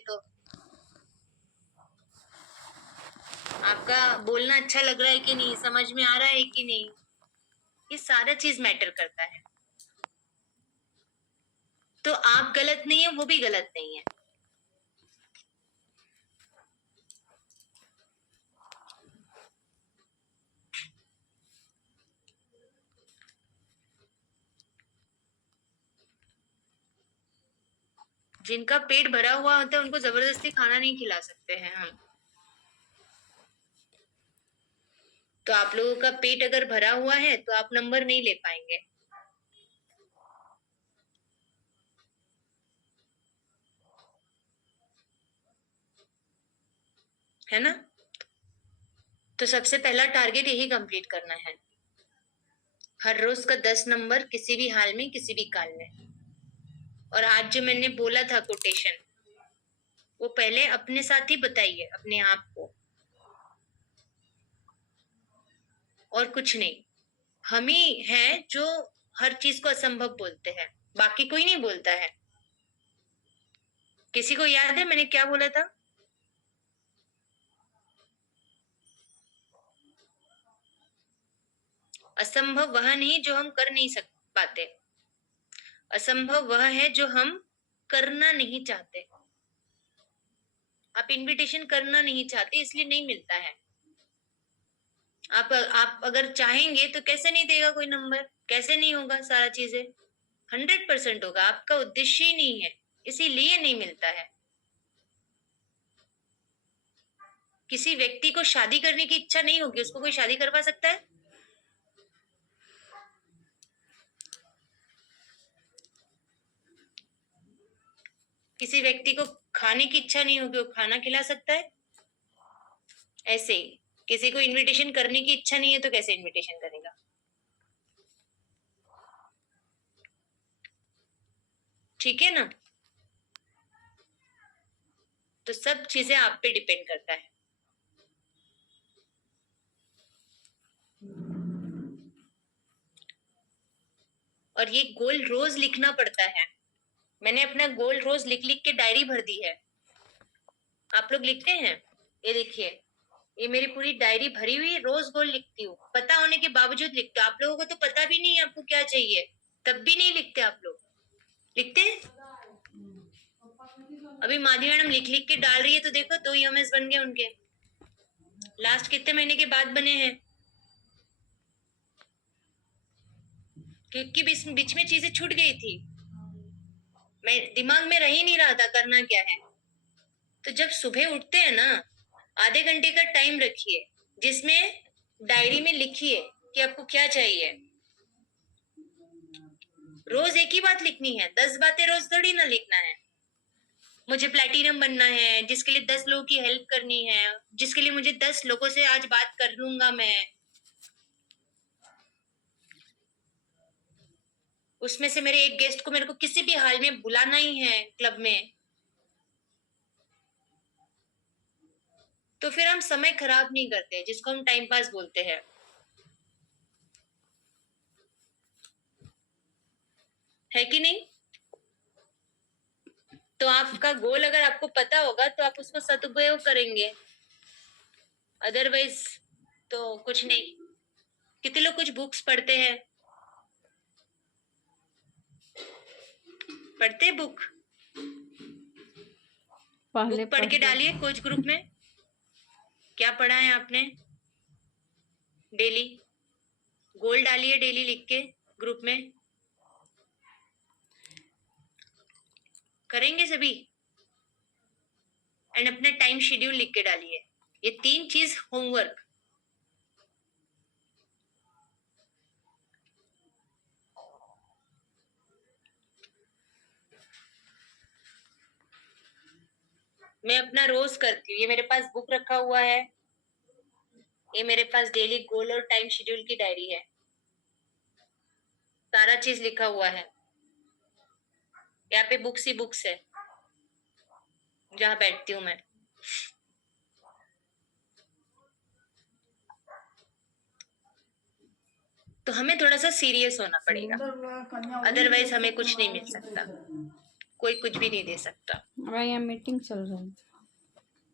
तो आपका बोलना अच्छा लग रहा है कि नहीं, समझ में आ रहा है कि नहीं, ये सारा चीज मैटर करता है। तो आप गलत नहीं है, वो भी गलत नहीं है। जिनका पेट भरा हुआ होता है उनको जबरदस्ती खाना नहीं खिला सकते हैं हम। तो आप लोगों का पेट अगर भरा हुआ है तो आप नंबर नहीं ले पाएंगे। है ना? तो सबसे पहला टारगेट यही कंप्लीट करना है, हर रोज का 10 नंबर, किसी भी हाल में, किसी भी काल में। और आज जो मैंने बोला था कोटेशन, वो पहले अपने साथ ही बताइए, अपने आप को, और कुछ नहीं। हम ही हैं जो हर चीज को असंभव बोलते हैं, बाकी कोई नहीं बोलता है। किसी को याद है मैंने क्या बोला था? असंभव वह नहीं जो हम कर नहीं पाते, असंभव वह है जो हम करना नहीं चाहते। आप इनविटेशन करना नहीं चाहते इसलिए नहीं मिलता है। आप अगर चाहेंगे तो कैसे नहीं देगा कोई नंबर, कैसे नहीं होगा? सारा चीजें 100% होगा। आपका उद्देश्य ही नहीं है, इसीलिए नहीं मिलता है। किसी व्यक्ति को शादी करने की इच्छा नहीं होगी, उसको कोई शादी करवा सकता है? किसी व्यक्ति को खाने की इच्छा नहीं होगी, वो खाना खिला सकता है? ऐसे ही किसी को इनविटेशन करने की इच्छा नहीं है तो कैसे इनविटेशन करेगा? ठीक है ना? तो सब चीजें आप पे डिपेंड करता है। और ये गोल रोज लिखना पड़ता है। मैंने अपना गोल रोज लिख लिख के डायरी भर दी है। आप लोग लिखते हैं? ये देखिए, ये मेरी पूरी डायरी भरी हुई, रोज गोल लिखती हूँ, पता होने के बावजूद लिखती हूँ। आप लोगों को तो पता भी नहीं है आपको क्या चाहिए, तब भी नहीं लिखते आप लोग। लिखते हैं? अभी माधवी मैडम लिख लिख के डाल रही है तो देखो 2 ईएमएस बन गए उनके। लास्ट कितने महीने के बाद बने हैं? क्योंकि बीच में चीजें छूट गई थी, मैं दिमाग में रह ही नहीं रहा था करना क्या है। तो जब सुबह उठते हैं ना, आधे घंटे का टाइम रखिए, जिसमें डायरी में लिखिए कि आपको क्या चाहिए। रोज एक ही बात लिखनी है, 10 बातें रोज थोड़ी ना लिखना है। मुझे प्लेटिनम बनना है, जिसके लिए 10 लोगों की हेल्प करनी है, जिसके लिए मुझे 10 लोगों से आज बात कर लूंगा मैं, उसमें से मेरे एक गेस्ट को मेरे को किसी भी हाल में बुलाना ही है क्लब में। तो फिर हम समय खराब नहीं करते, जिसको हम टाइम पास बोलते हैं। है कि नहीं? तो आपका गोल अगर आपको पता होगा तो आप उसको सदुपयोग करेंगे, अदरवाइज तो कुछ नहीं। कितने लोग कुछ बुक्स पढ़ते हैं? पढ़ते बुक? बुक पढ़ के डालिए कोच ग्रुप में, क्या पढ़ा है आपने डेली। गोल डालिए डेली लिख के ग्रुप में। करेंगे सभी? एंड अपना टाइम शेड्यूल लिख के डालिए। ये 3 चीज होमवर्क। मैं अपना रोज करती हूँ, ये मेरे पास बुक रखा हुआ है, ये मेरे पास डेली गोल और टाइम शेड्यूल की डायरी है, सारा चीज लिखा हुआ है। यहाँ पे बुक्स ही बुक्स है जहाँ बैठती हूँ मैं। तो हमें थोड़ा सा सीरियस होना पड़ेगा, अदरवाइज हमें कुछ नहीं मिल सकता। कोई कुछ भी नहीं दे सकता। हमारे यहाँ मीटिंग चल रही है।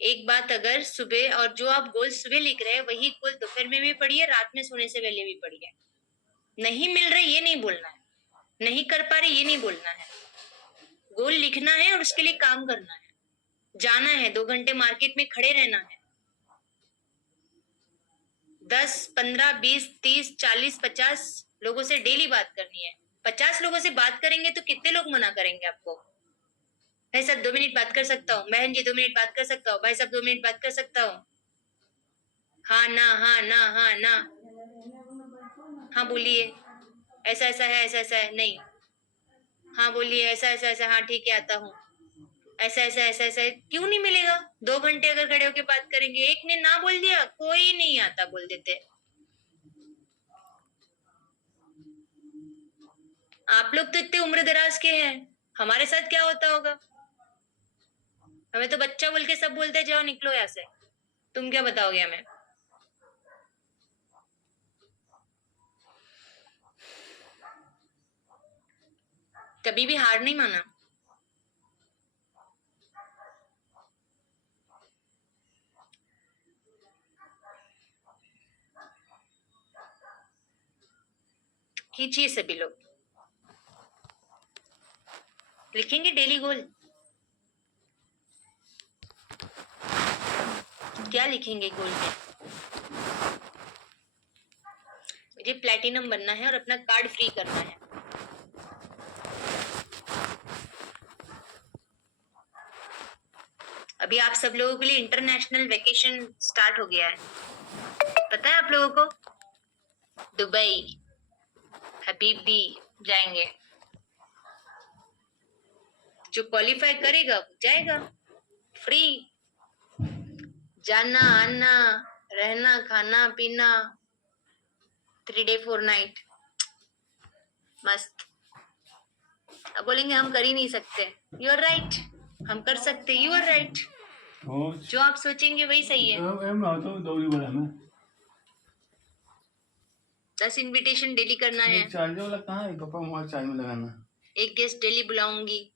एक बात, अगर सुबह, और जो आप गोल सुबह लिख रहे हैं वही गोल दोपहर में भी पढ़िए, रात में सोने से पहले भी पढ़िए। नहीं मिल रहे ये नहीं बोलना है, नहीं कर पा रहे ये नहीं बोलना है। गोल लिखना है और उसके लिए काम करना है। जाना है 2 घंटे मार्केट में खड़े रहना है। 10, 15, 20, 30, 40, 50 लोगों से डेली बात करनी है। 50 लोगों से बात करेंगे तो कितने लोग मना करेंगे आपको? भाई साहब 2 मिनट बात कर सकता हूँ, बहन जी 2 मिनट बात कर सकता हूँ, भाई साहब 2 मिनट बात कर सकता हूँ। हाँ ना, हाँ ना, हाँ ना, हाँ बोलिए, ऐसा ऐसा है, ऐसा ऐसा है, नहीं, हाँ बोलिए, ऐसा ऐसा ऐसा, हाँ ठीक है आता हूँ, ऐसा ऐसा ऐसा ऐसा है। क्यों नहीं मिलेगा? 2 घंटे अगर खड़े होके बात करेंगे, एक ने ना बोल दिया, कोई नहीं आता बोल देते। आप लोग तो इतने उम्र दराज के हैं, हमारे साथ क्या होता होगा? हमें तो बच्चा बोल के सब बोलते जाओ निकलो यहाँ से। तुम क्या बताओगे हमें? कभी भी हार नहीं माना। कीजिए सभी लोग। लिखेंगे डेली गोल। क्या लिखेंगे गोल में? मुझे प्लैटिनम बनना है और अपना कार्ड फ्री करना है। अभी आप सब लोगों के लिए इंटरनेशनल वेकेशन स्टार्ट हो गया है, पता है आप लोगों को? दुबई, हबीबी जाएंगे। जो क्वालिफाई करेगा वो जाएगा, फ्री, जाना आना, रहना, खाना पीना, 3 डे 4 नाइट, मस्त। अब बोलेंगे हम कर ही नहीं सकते, यू आर राइट, हम कर सकते, यू आर राइट। जो आप सोचेंगे वही सही है। 10 इनविटेशन डेली करना है, चार्जर वाला कहाँ है पापा? मोबाइल चार्ज में लगाना। एक गेस्ट डेली बुलाऊंगी।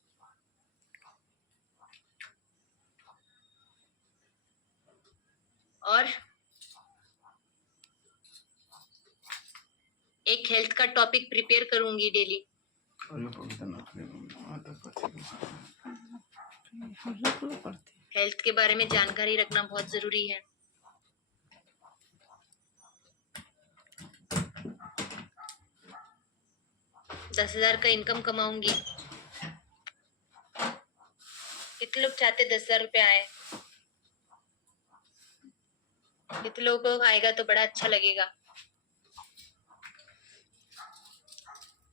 और एक हेल्थ का टॉपिक प्रिपेयर करूंगी डेली। हेल्थ के बारे में जानकारी रखना बहुत जरूरी है। दस 10,000 का इनकम कमाऊंगी। कितने लोग चाहते 10,000 रुपए आए? कितने लोगों को आएगा तो बड़ा अच्छा लगेगा?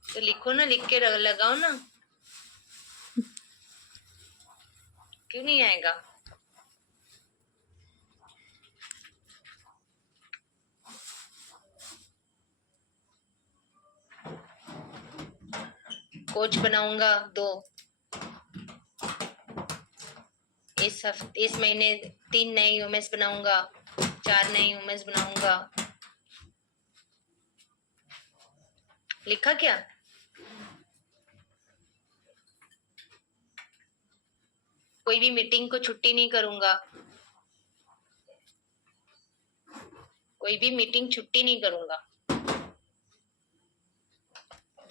तो लिखो ना, लिख के लगाओ ना। क्यों नहीं आएगा? कोच बनाऊंगा 2। इस महीने 3 नए यूएमएस बनाऊंगा, 4 नए यूएमएस बनाऊंगा। लिखा क्या? कोई भी मीटिंग को छुट्टी नहीं करूंगा, कोई भी मीटिंग छुट्टी नहीं करूंगा।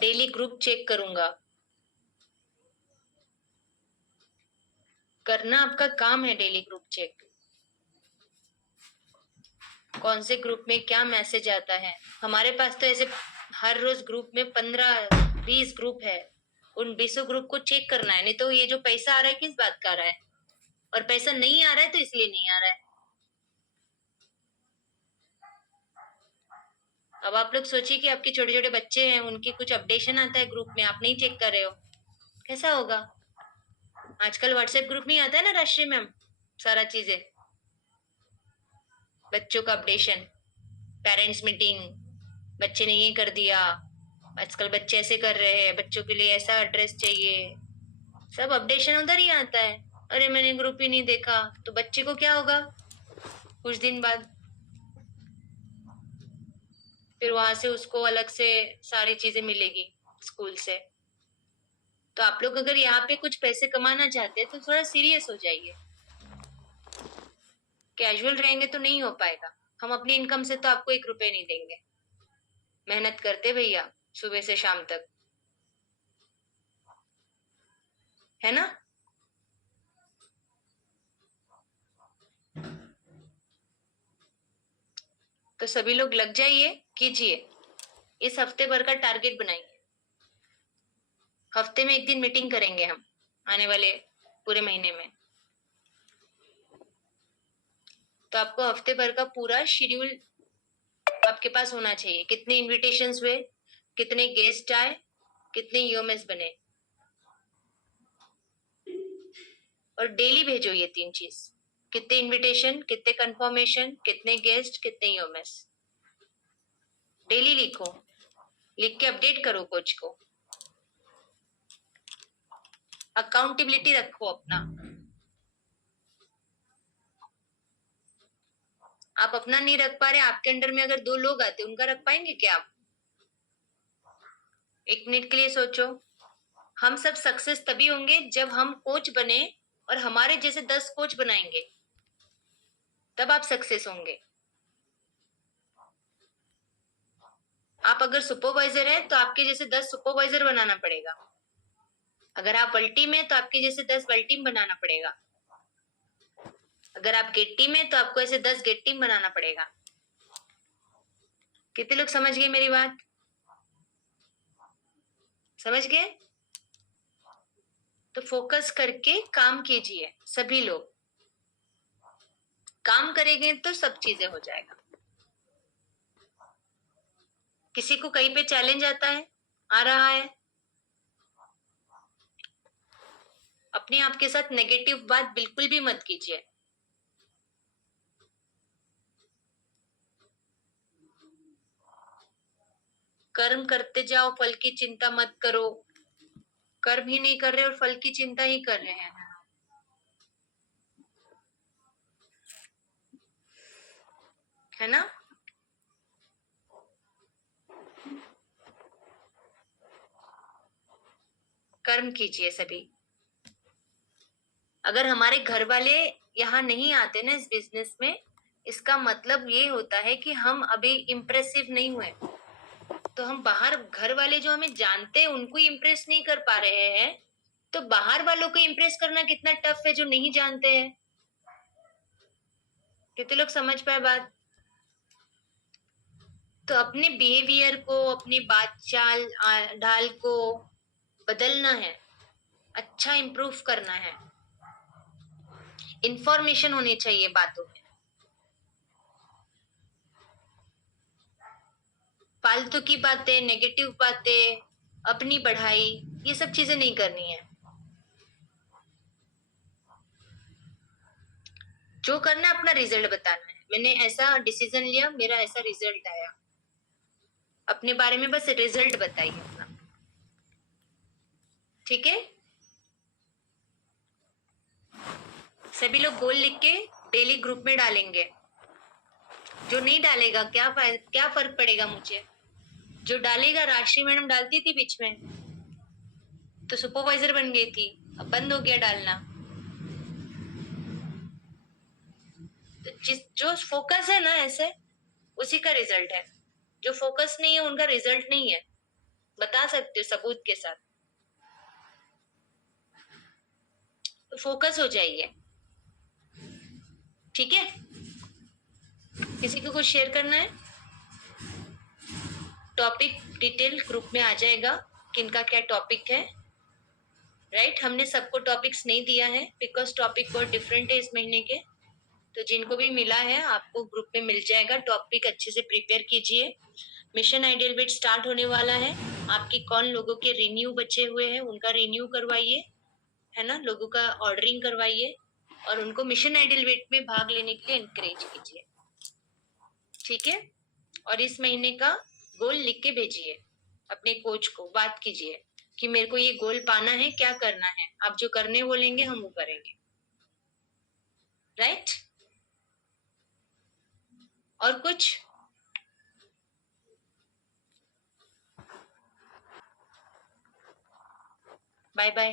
डेली ग्रुप चेक करूंगा। करना आपका काम है डेली ग्रुप चेक। कौन से ग्रुप में क्या मैसेज आता है? हमारे पास तो ऐसे हर रोज ग्रुप में 15-20 ग्रुप है, उन 20 ग्रुप को चेक करना है। नहीं तो ये जो पैसा आ रहा है किस बात का आ रहा है? और पैसा नहीं आ रहा है तो इसलिए नहीं आ रहा है। अब आप लोग सोचिए कि आपके छोटे छोटे बच्चे हैं, उनके कुछ अपडेशन आता है ग्रुप में, आप नहीं चेक कर रहे हो, कैसा होगा? आजकल व्हाट्सएप ग्रुप में आता है ना राष्ट्रीय मैम, सारा चीजें, बच्चों का अपडेशन, पेरेंट्स मीटिंग, बच्चे ने ये कर दिया, आजकल बच्चे ऐसे कर रहे हैं, बच्चों के लिए ऐसा एड्रेस चाहिए, सब अपडेशन उधर ही आता है। अरे मैंने ग्रुप ही नहीं देखा, तो बच्चे को क्या होगा कुछ दिन बाद? फिर वहां से उसको अलग से सारी चीजें मिलेगी स्कूल से। तो आप लोग अगर यहाँ पे कुछ पैसे कमाना चाहते हैं तो थोड़ा सीरियस हो जाइए। कैजुअल रहेंगे तो नहीं हो पाएगा। हम अपनी इनकम से तो आपको 1 रुपए नहीं देंगे। मेहनत करते भैया सुबह से शाम तक, है ना? तो सभी लोग लग जाइए, कीजिए। इस हफ्ते भर का टारगेट बनाइए। हफ्ते में 1 दिन मीटिंग करेंगे हम आने वाले पूरे महीने में। तो आपको हफ्ते भर का पूरा शेड्यूल आपके पास होना चाहिए। कितने इनविटेशंस हुए, कितने गेस्ट आए, कितने यूएमएस बने, और डेली भेजो ये 3 चीज। कितने इनविटेशन, कितने कंफर्मेशन, कितने गेस्ट, कितने यूएमएस। डेली लिखो, लिख के अपडेट करो कोच को। अकाउंटेबिलिटी रखो अपना। आप अपना नहीं रख पा रहे, आपके अंडर में अगर 2 लोग आते उनका रख पाएंगे क्या आप? 1 मिनट के लिए सोचो। हम सब सक्सेस तभी होंगे जब हम कोच बने और हमारे जैसे 10 कोच बनाएंगे, तब आप सक्सेस होंगे। आप अगर सुपरवाइजर हैं तो आपके जैसे 10 सुपरवाइजर बनाना पड़ेगा। अगर आप वर्ल्ड टीम है तो आपके जैसे 10 वर्ल्ड टीम बनाना पड़ेगा। अगर आप गेट टीम है तो आपको ऐसे 10 गेट टीम बनाना पड़ेगा। कितने लोग समझ गए मेरी बात? समझ गए? तो फोकस करके काम कीजिए। सभी लोग काम करेंगे तो सब चीजें हो जाएगा। किसी को कहीं पे चैलेंज आता है, आ रहा है, अपने आप के साथ नेगेटिव बात बिल्कुल भी मत कीजिए। कर्म करते जाओ, फल की चिंता मत करो। कर्म ही नहीं कर रहे और फल की चिंता ही कर रहे हैं, है ना? कर्म कीजिए सभी। अगर हमारे घर वाले यहाँ नहीं आते ना इस बिजनेस में, इसका मतलब ये होता है कि हम अभी इम्प्रेसिव नहीं हुए। तो हम बाहर, घर वाले जो हमें जानते हैं उनको इम्प्रेस नहीं कर पा रहे हैं, तो बाहर वालों को इम्प्रेस करना कितना टफ है जो नहीं जानते हैं। कितने लोग समझ पाए बात? तो अपने बिहेवियर को, अपनी बात चाल ढाल को बदलना है, अच्छा इंप्रूव करना है। इंफॉर्मेशन होनी चाहिए बातों में। फालतू की बातें, नेगेटिव बातें, अपनी बढ़ाई, ये सब चीजें नहीं करनी है। जो करना है अपना रिजल्ट बताना है। मैंने ऐसा डिसीजन लिया, मेरा ऐसा रिजल्ट आया। अपने बारे में बस रिजल्ट बताइए अपना, ठीक है? सभी लोग गोल लिख के डेली ग्रुप में डालेंगे। जो नहीं डालेगा क्या फर्क पड़ेगा मुझे? जो डालेगा, राशि मैडम डालती थी बीच में, तो सुपरवाइजर बन गई थी, अब बंद हो गया डालना। तो जो फोकस है ना ऐसे, उसी का रिजल्ट है। जो फोकस नहीं है उनका रिजल्ट नहीं है। बता सकते हो सबूत के साथ। तो फोकस हो जाइए, ठीक है? किसी को कुछ शेयर करना है? टॉपिक डिटेल ग्रुप में आ जाएगा, किनका क्या टॉपिक है। राइट? हमने सबको टॉपिक्स नहीं दिया है बिकॉज टॉपिक बहुत डिफरेंट है इस महीने के। तो जिनको भी मिला है आपको ग्रुप में मिल जाएगा। टॉपिक अच्छे से प्रिपेयर कीजिए। मिशन आइडियल वेट स्टार्ट होने वाला है। आपकी कौन लोगों के रिन्यू बचे हुए हैं उनका रिन्यू करवाइए, है ना? लोगों का ऑर्डरिंग करवाइए और उनको मिशन आइडियल वेट में भाग लेने के लिए एनकरेज कीजिए, ठीक है? और इस महीने का गोल लिख के भेजिए अपने कोच को। बात कीजिए कि मेरे को ये गोल पाना है, क्या करना है। आप जो करने बोलेंगे हम वो करेंगे, राइट? और कुछ? Bye bye.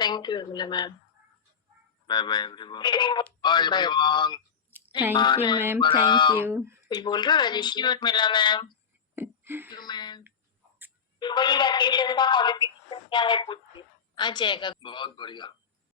Thank you Urmila ma'am. Bye bye everyone. Bye everyone. Thank you ma'am, thank you. कुछ बोल रहे हो thank Rajesh? You Urmila ma'am. वही वैकेशन का क्वालिफिकेशन क्या है पूछिए। आ जाएगा। बहुत बढ़िया।